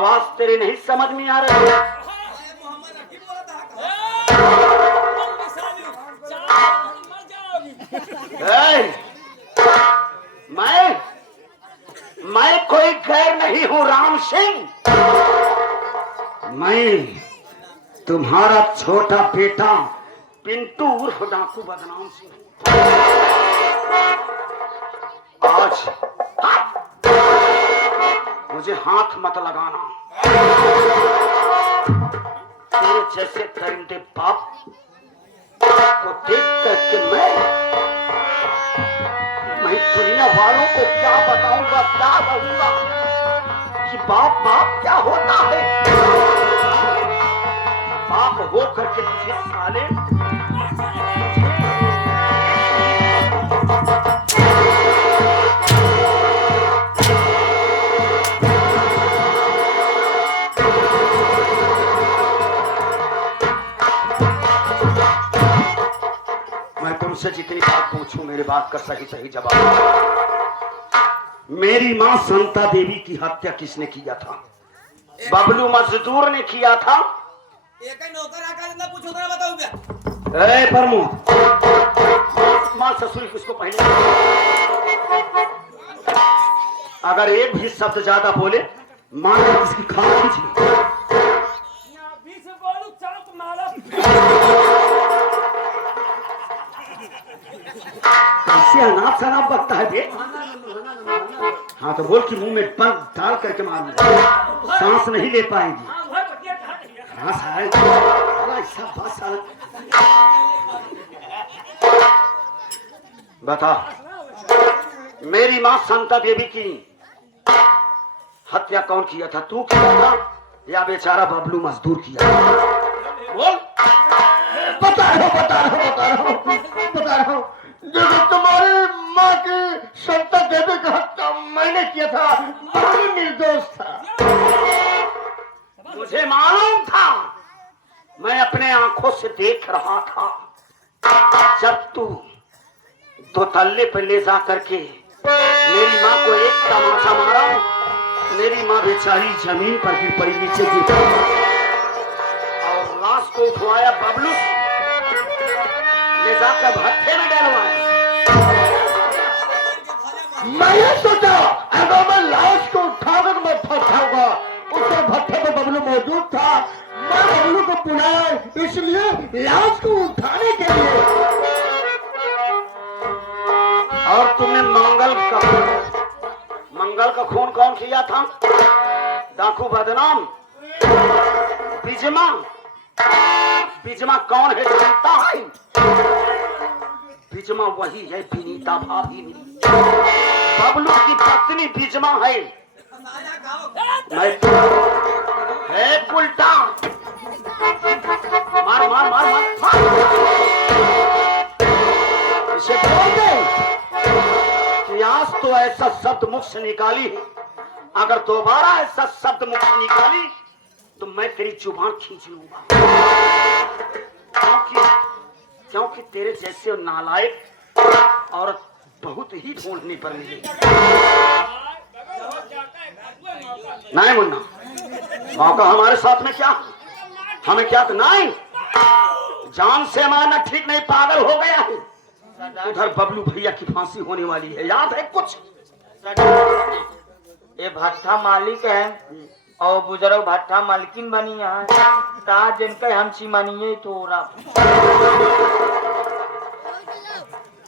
आवाज तेरी नहीं समझ में आ रही है। मैं कोई गैर नहीं हूं राम सिंह। मैं तुम्हारा छोटा बेटा पिंटू उर्फ डाकू बदनाम सिंह। आज मुझे हाथ मत लगाना। तेरे जैसे दरिंदे बाप को देख करके मैं दुनिया वालों को क्या बताऊंगा, क्या कहूंगा कि बाप बाप क्या होता है। बाप हो करके तुझे साले तुमसे जितनी बात पूछूं मेरी बात का सही सही जवाब। मेरी मां संता देवी की हत्या किसने किया था? बबलू मजदूर ने किया था। एक नौकर आकर ना पूछो ना बताओ क्या? ए प्रमोद, मां ससुर किसको पहले अगर एक भी शब्द ज्यादा बोले मां ने किसकी खाल खींच ली। कैसे अनाप शनाप बकता है बे? हाँ तो बोल कि मुंह में बंद डाल करके मारूंगा, सांस नहीं ले पाएगी। हाँ साहब, बता, मेरी मां संता देवी की हत्या कौन किया था? तू किया था या बेचारा बबलू मजदूर किया था? बोल। बता रहा हूँ जो तुम्हारी माँ की संता देवी का हत्या मैंने किया था, बबलू निर्दोष था। मुझे मालूम था, मैं अपने आंखों से देख रहा था जब तू दो तल्ले पर ले जा करके मेरी माँ को एक तमाचा मारा। मेरी माँ बेचारी जमीन पर गिर पड़ी, नीचे गिर पड़ी और लाश को उठवाया बबलू ले जाकर भट्ठे में डलवाया। मैं ये सोचा अगर मैं लाश को उठाकर मैं फंसाऊंगा, उसके भट्ठे में बबलू मौजूद था। मैं बबलू को बुलाया इसलिए लाश को उठाने के लिए। और तुमने मंगल का खून कौन किया था? डाकू बदनाम बिजमा कौन है? जानता है? बिजमा वही है विनीता भाभी मेरी, बबलू की पत्नी बिजमा है। मैं उल्टा मार मार मार मार, मार। इसे बोल दे कि आज तो ऐसा शब्द मुख से निकाली है, अगर दोबारा ऐसा शब्द मुख से निकाली तो मैं तेरी जुबान खींच लूंगा। क्योंकि तेरे जैसे नालायक औरत बहुत ही ढूंढने पर मिली। नहीं मुन्ना, मौका हमारे साथ में क्या? हमें क्या? नहीं, जान से मारना ठीक नहीं, पागल हो गया है। उधर बबलू भैया की फांसी होने वाली है, याद है कुछ? ये भट्ठा मालिक है और बुजुर्ग भट्ठा मालकिन बनी है। जिनका हम चिमनिए थोड़ा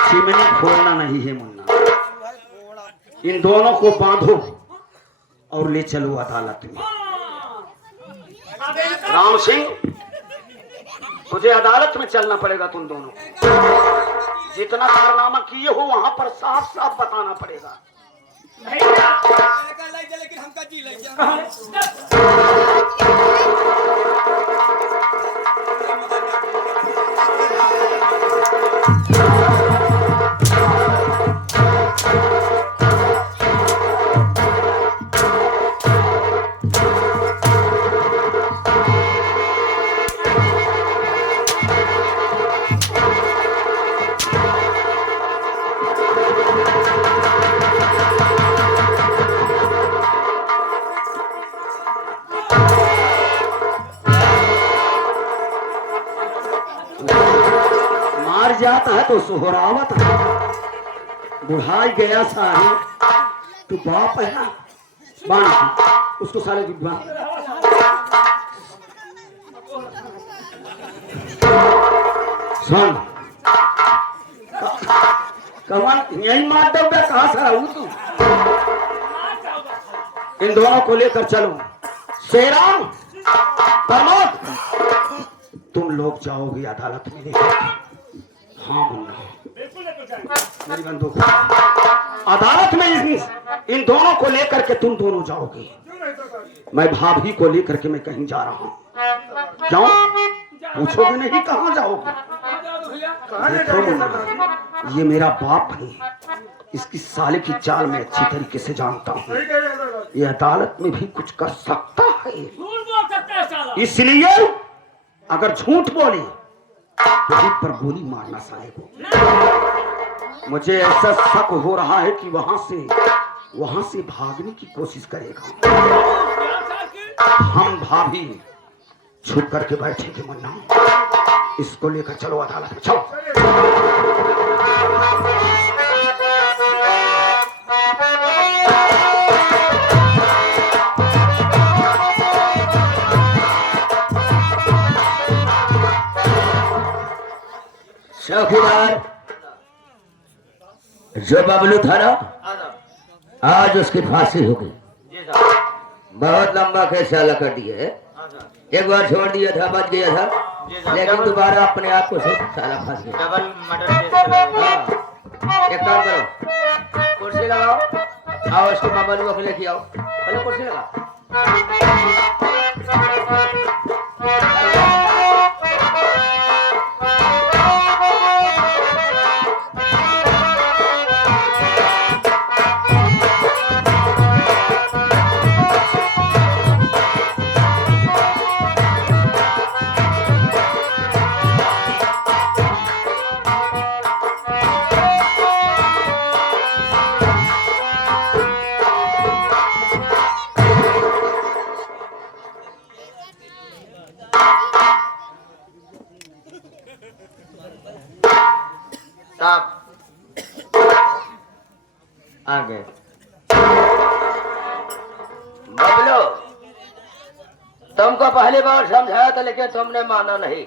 चिमनी फोड़ना नहीं है मुन्ना, इन दोनों को बांधो और ले चलो अदालत में। राम सिंह, तुझे अदालत में चलना पड़ेगा। तुम दोनों जितना कारनामा किए हो वहां पर साफ साफ बताना पड़ेगा। लेकिन हमका जी जाता है तो सोहरावत है। बुढ़ाई गया सारे तू बाप है ना, बांध उसको साले की बांध। सुन कमान यही मार दो, कहाँ से रहूं तू? इन दोनों को लेकर चलो। शेराम प्रमोद, तुम लोग जाओगे अदालत में लेकर। हाँ मुन्ना, मेरी बंदूक अदालत में इन दोनों को लेकर के तुम दोनों जाओगे। मैं भाभी को लेकर के मैं कहीं जा रहा हूँ। जाओ, पूछोगे नहीं कहाँ जाओगे? देखो मुन्ना, ये मेरा बाप है, इसकी साले की चाल मैं अच्छी तरीके से जानता हूँ। ये अदालत में भी कुछ कर सकता है, इसलिए अगर झूठ बोले तो हित पर गोली मारना साले को। मुझे ऐसा शक हो रहा है कि वहां से भागने की कोशिश करेगा। हम भाभी छुप करके बैठेंगे मुन्ना, इसको लेकर चलो अदालत में, चलो। चौकीदार, जो बबलू था ना, आज उसकी फांसी होगी। बहुत लंबा केस साला कर दिया है। एक बार छोड़ दिया था, बच गया था, लेकिन दोबारा अपने आप को साला फंस गया। डबल मर्डर केस चला। एक काम करो, कुर्सी लगाओ, आओ उसको बबलू को लेके आओ। पहले कुर्सी लगाओ। आ गए। बबलू, तुमको पहली बार समझाया था लेकिन तुमने माना नहीं।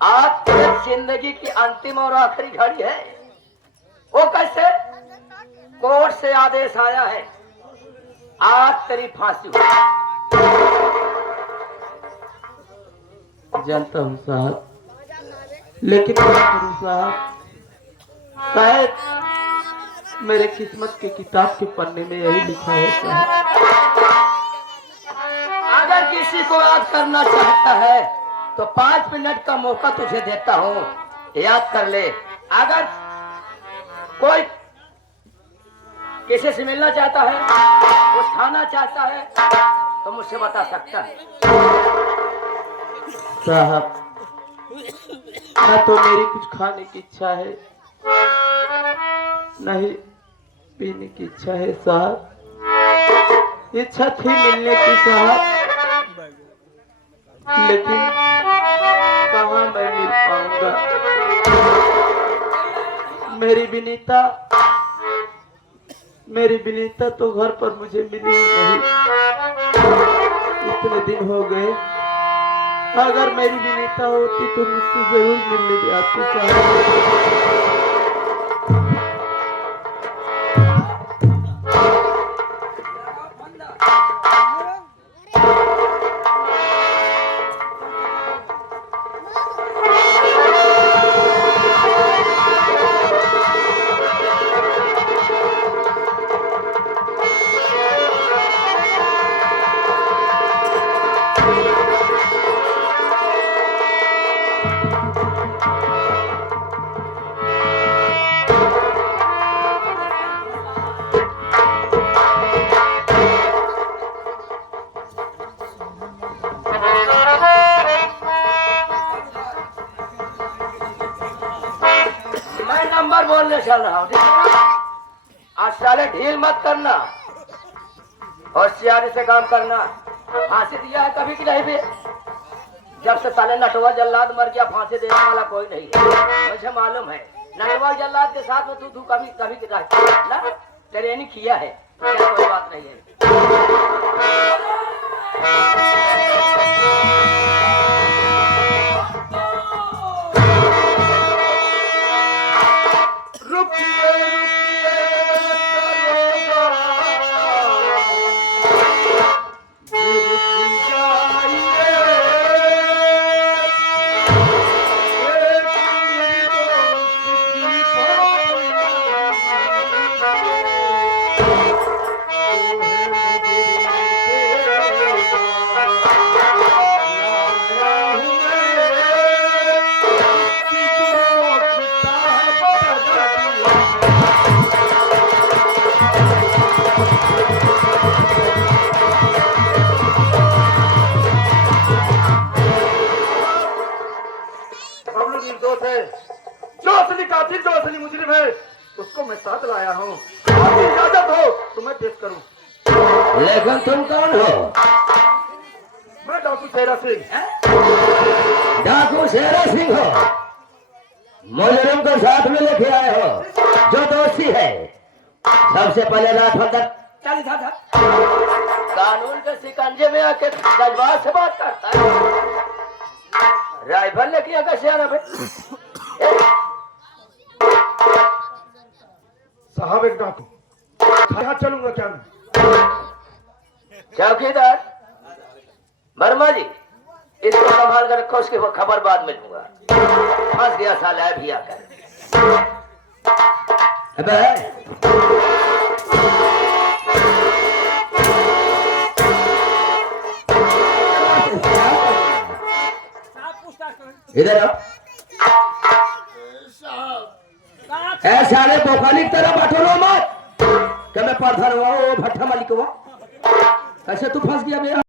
आज तेरी जिंदगी की अंतिम और आखिरी घड़ी है। वो कैसे? कोर्ट से आदेश आया है, आज तेरी फांसी हुई। जानता हूँ साहब, लेकिन क्या करूँ साहब, शायद मेरे किस्मत के किताब के पन्ने में यही लिखा है साहब। अगर किसी को याद करना चाहता है तो 5 मिनट का मौका तुझे देता हूँ, याद कर ले। अगर कोई किसी से मिलना चाहता है, कुछ खाना चाहता है तो मुझसे बता सकता है। साहब, ना तो मेरी कुछ खाने की इच्छा है, नहीं पीने की इच्छा है साहब। इच्छा थी मिलने की साहब, लेकिन कहाँ मैं मिल पाऊंगा। मेरी विनीता तो घर पर मुझे मिली ही नहीं। इतने दिन हो गए, अगर मेरी विनीता होती तो मुझसे जरूर मिलने आती साहब। बोलने चल रहा हूँ। आज साले ढील मत करना, होशियारी से काम करना। फांसी दिया है कभी की नहीं भी, जब से साले नटवा जल्लाद मर गया फांसी देने वाला कोई नहीं है। मुझे मालूम है नटवा जल्लाद के साथ में तू कभी कभी ना ट्रेनिंग किया है, क्या कोई बात नहीं है। निर्दोष है, जो असली कातिल, जो असली मुजरिम है, उसको मैं साथ लाया हूँ। आपकी इजाजत हो तो मैं पेश करूँ। लेकिन तुम कौन हो? मैं डाकू शेरा सिंह। डाकू शेरा सिंह हो? मुजरिम को साथ में लेके आए हो जो दोषी है। सबसे पहले राठौर कानून के शिकंजे में आके जज्बात से बात करता है। राइफल लेके आकर शेरा भाई साहब एक डाकू, यहाँ चलूंगा क्या मैं? चौकीदार वर्मा जी, इसको संभाल कर रखो, उसकी खबर बाद में दूंगा। फंस गया साला भी आकर। इधर आओ। ऐसा ने बोखाली की तरह बैठो रो मत। क्या मैं प्रधान हुआ, वो भट्टा मालिक हुआ? कैसे तू फंस गया मेरा?